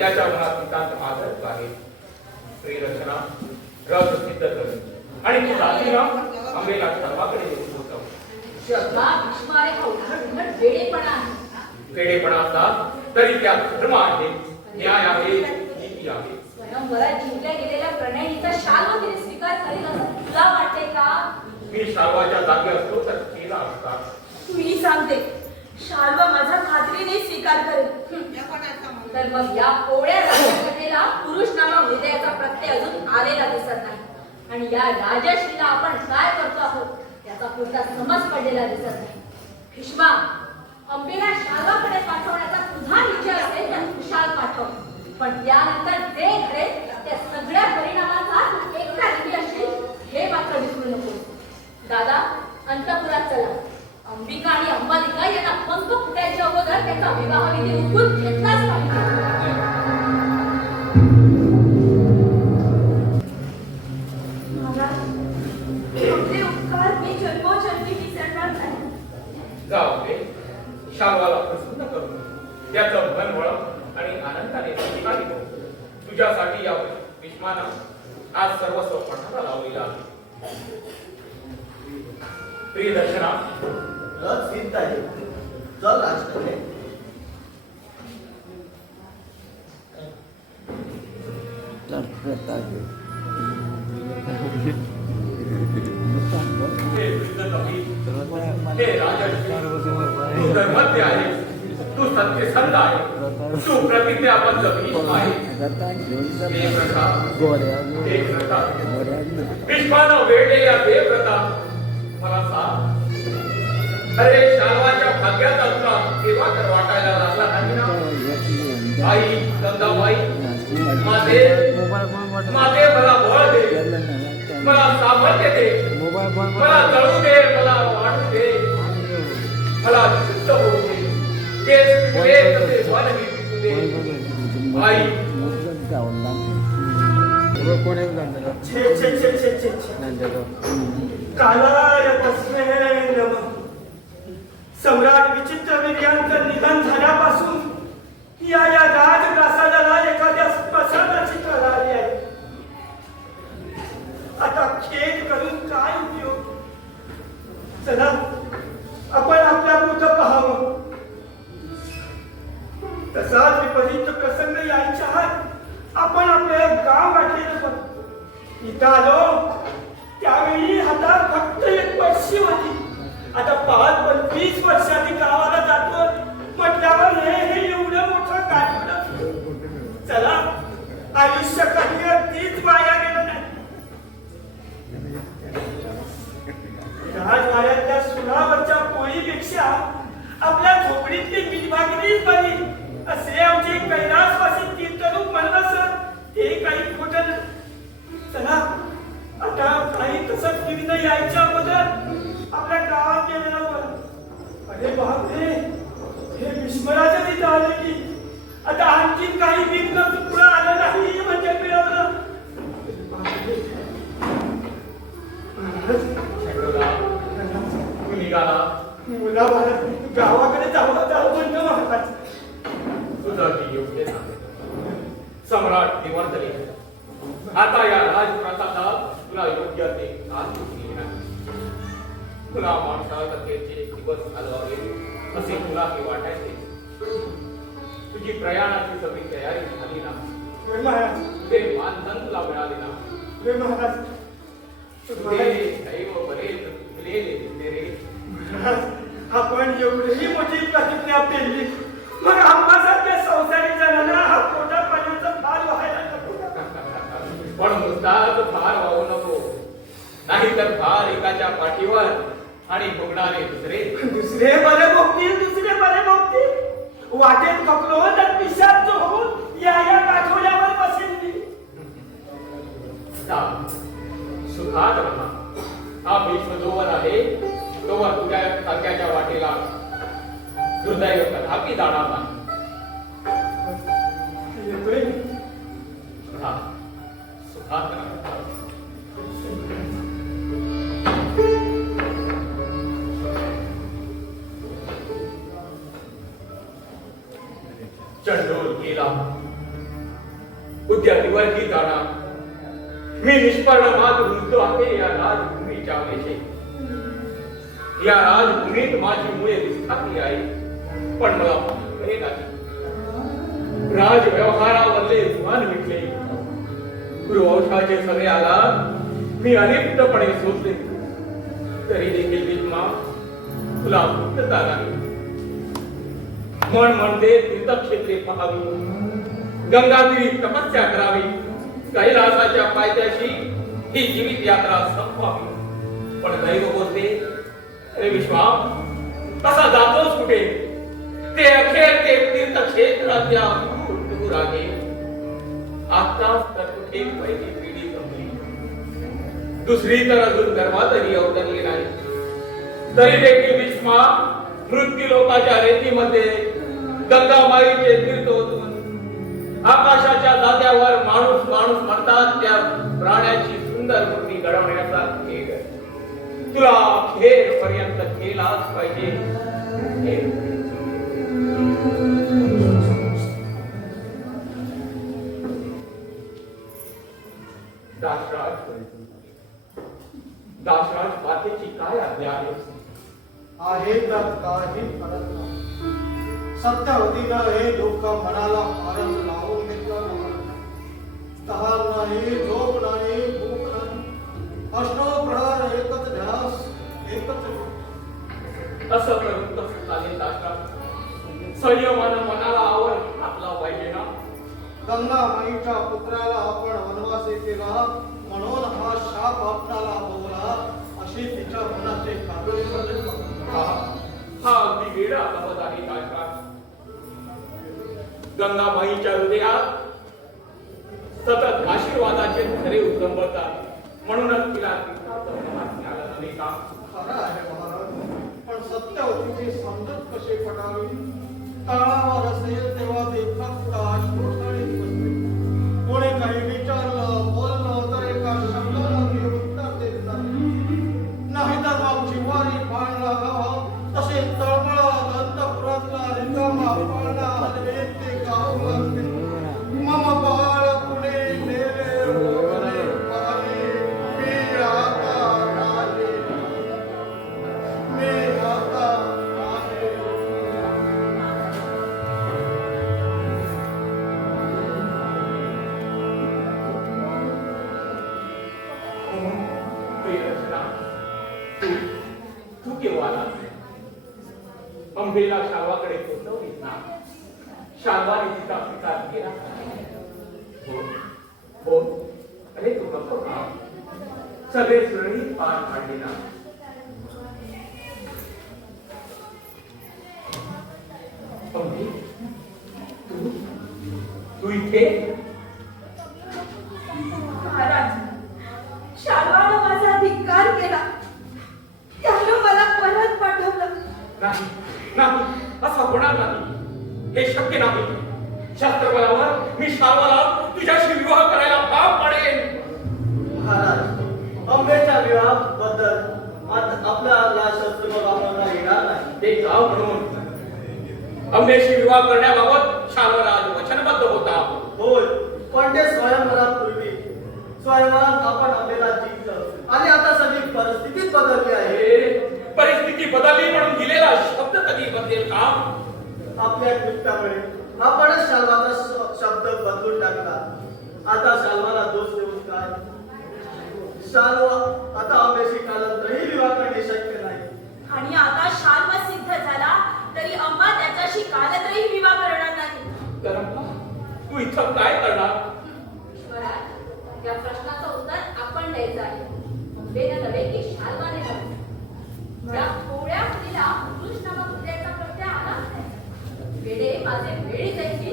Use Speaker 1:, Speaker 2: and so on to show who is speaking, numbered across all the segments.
Speaker 1: त्याच्या मनात नितांत आदर आहे. श्रीरचना रथ सिद्ध कर आणि तू रात्रीला आंबेला सर्वाकडे येऊन होता.
Speaker 2: जगा भीष्मारे हा उद्धट उद्धट वेडेपणा. आहे
Speaker 1: वेडेपणा असला तरी त्यात धर्म आहे. न्याय आहे नीती आहे.
Speaker 2: स्वयंवरात जिंकल्या गेलेल्या प्रणयीचा शाल तिने स्वीकार करेल असं तुला वाटते का?
Speaker 1: मी शाल्वाच्या जागी असतो तर केला असता
Speaker 3: मी सांगते. शाल्वा माझा खात्रीने स्वीकार करेल.
Speaker 2: तर मग या कोवळ्या राजकन्येला पुरुष नामा हृदयाचा प्रत्यय अजून आलेला दिसत नाही. आणि या राजश्रीला आपण काय करतो आहोत? याचा पुरता समज पडलेला दिसत नाही. भीष्मा अंबेला शालाकडे पाठवण्याचा तुझा विचार असेल तर खुशाल पाठव. पण त्यानंतर जे घडेल त्या सगळ्या परिणामाचा तू एकटा दिली हे मात्र विसरू नको. दादा अंतपुरात चला. अंबिका आणि अंबालिका यांना पंख फुटायच्या अगोदर त्यांचा विवाह विधी उरकून घेतलाच
Speaker 1: त्याचं मन वळ आणि आनंदाने ठिकाणी. तुझ्यासाठी या आज सर्वस्व पठाला लावलेलं आहे. प्रिय दर्शना
Speaker 4: रथ सिद्ध आहे. चल राजकन्या.
Speaker 1: हे तू आहे. तो प्रतिज्ञाबद्ध मला सांग. अरे तुला वाटायला लागला नाही ना? आई गंगाबाई माझे माझे मला बळ दे. मला सामर्थ्य दे. मला जळू दे मला वाढू दे. मला
Speaker 4: सम्राट विचित्र निर्यांचं निधन झाल्यापासून या या राजप्रासादाला एखाद्या आपल्या झोपडीतली बिनभागरीच बरी असे आमचे कैलासवासी कीर्तनूक म्हणत असत ते काही खोट चला आता काही तसंच निर्णय यायच्या अगोदर आपल्या गावात गेलेलं पण अरे बापरे हे विस्मराच्या तिथं आले की आता आणखी काही विघ्न पुढं आलं नाही म्हणजे मिळवलं बापरे. महाराज
Speaker 1: शेकडोला तू निघाला
Speaker 4: मुला भारत गावाकडे जावं जावं म्हणतो महाराज
Speaker 1: तुझं ती योग्य नाही सम्राट निवर्तले आता या राजप्रसादात तुला योग्य ते आज दिली नाही तुला माणसाचे दिवस घालवावे असे तुला हे वाटायचे तुझी प्रयाणाची सगळी तयारी झाली ना
Speaker 4: होय महाराज
Speaker 1: ते मानधन तुला मिळाले ना
Speaker 4: महाराज
Speaker 1: दैव बरे रे
Speaker 4: आपण एवढी मोठी प्रतिज्ञा पेलली मग आम्हासारख्या
Speaker 1: नाहीतर फार एकाच्या पाठीवर आणि भोगणारे दुसरे.
Speaker 4: दुसरे बरे भोगतील दुसरे बरे भोगतील. वाटेत कपलो तर पिशाच जो होऊन या या काठोड्यावर बसेल मी.
Speaker 1: सुखात राहा. हा भीष्म जोवर आहे तोवर तुझ्या सारख्याच्या वाटेला दुर्दैव कदापि जाणार नाही.
Speaker 4: मी
Speaker 1: निष्पर्ण मात रुजलो आहे या राजभूमीच्या वेशे या राजभूमीत माझी मुळे विस्थापली आहे पण मला हे नाही. राज व्यवहारावरले जुमान मिटले गुरुवंशाचे सगळे आला मी अलिप्तपणे सोडले. तरी देखील भीष्मा तुला मुक्तता नाही. मन म्हणते तीर्थक्षेत्रे पहावी. गंगातीरी तपस्या करावी. कैलासाच्या पायथ्याशी ही जीवित यात्रा संपवावी. पण दैव बोलते अरे विश्वा कसा जातोच कुठे? ते अखेर ते तीर्थक्षेत्राच्या दूर दूर आहे. आताच तर कुठे पहिली पिढी संपली दुसरी तर अजून गर्भातही अवतरली नाही. तरी देखील विस्मा मृत्यू लोकाच्या रेतीमध्ये गंगामाईचे तीर्थ माणूस त्या प्राण्याची सुंदर मूर्ती घडवण्याचा खेळ तुला खेळ पर्यंत केलाच पाहिजे. दासराज मातेची काय आज्ञा आहे?
Speaker 5: आहे तर काही फरक नाही. सत्यवतीनं हे दुःख मनाला फारच तहान नाही झोप नाही भूक नाही. अष्टो प्रहर एकच ध्यास एकच.
Speaker 1: असं करून कसं चालेल संयमानं मनाला आवर घातला पाहिजे ना?
Speaker 5: गंगा माईच्या पुत्राला आपण वनवासी केला. म्हणून हा शाप आपणाला भोवला अशी तिच्या मनाचे झाले.
Speaker 1: हा हा अगदी वेळा गमत आहे दासराज गंगाबाईच्या हृदयात सतत आशीर्वादाचे खरे उजंबतात म्हणूनच तिला
Speaker 5: खरं आहे महाराज पण सत्यवतीची समजत कसे पटावी? तळावर असेल तेव्हा ते फक्त अश्रुस्थळीत
Speaker 1: देवाला अंबेला शालवाकडे पोहोचवलीस ना शालवाने तिचा स्वीकार केला हो, हो अरे तू नको का? सगळे सुरळीत पार पाडले ना तू तू इथे
Speaker 3: महाराज शाल्वानं माझा धिक्कार केला त्यानं मला परत पाठवलं
Speaker 1: नाही नाही असं होणार नाही. हे शक्य नाही. शास्त्रबलावर मी शालवाला तुझ्याशी विवाह करायला भाग पडेन.
Speaker 6: महाराज अंबेच्या विवाहाबद्दल आज आपल्याला शस्त्र वापरता येणार नाही.
Speaker 1: ते गाव म्हणून. अंबेशी विवाह करण्याबाबत शालवाला आज वचनबद्ध होता.
Speaker 6: होय पण ते स्वयंवरापूर्वी स्वयंवरात आपण अंबेला जिंकलं. आणि आता सगळी परिस्थितीच बदलली आहे.
Speaker 1: परिस्थिती बदलली म्हणून दिलेला शब्द कधी बदलेल का?
Speaker 6: आपल्या कृत्यामुळे आपणच शाल्वाचा शब्द बदलून टाकला. आता शाल्वाला दोष देऊन काय? शाल्वा आता अंबेशी कालांतरही विवाह करणे शक्य नाही
Speaker 3: आणि आता शाल्व सिद्ध झाला तरी अंबा त्याच्याशी कालत्रही विवाह करणार नाही
Speaker 1: तर तू इथं काय करणार
Speaker 2: स्वराज या प्रश्नाचं उत्तर आपण द्यायचं आहे अंबेनं नव्हे की शाल्वाने नव्हे या थोड्या मुलीला पुरुष नामक हृदयाचा प्रत्यय आलाच नाही वेडे माझे वेळी जायची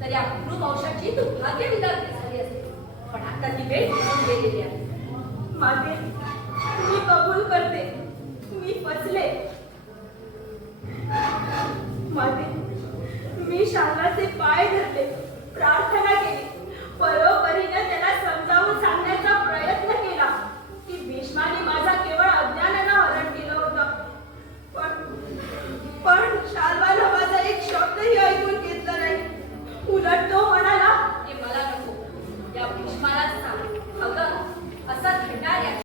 Speaker 2: तर या गुरु वंशाची तू भाग्य झाली असते. पण आता ती वेळ होऊन गेलेली आहे.
Speaker 3: मागे मी कबूल करते. मी फसले. माते मी शालाचे पाय धरले. प्रार्थना केली. परोपरीने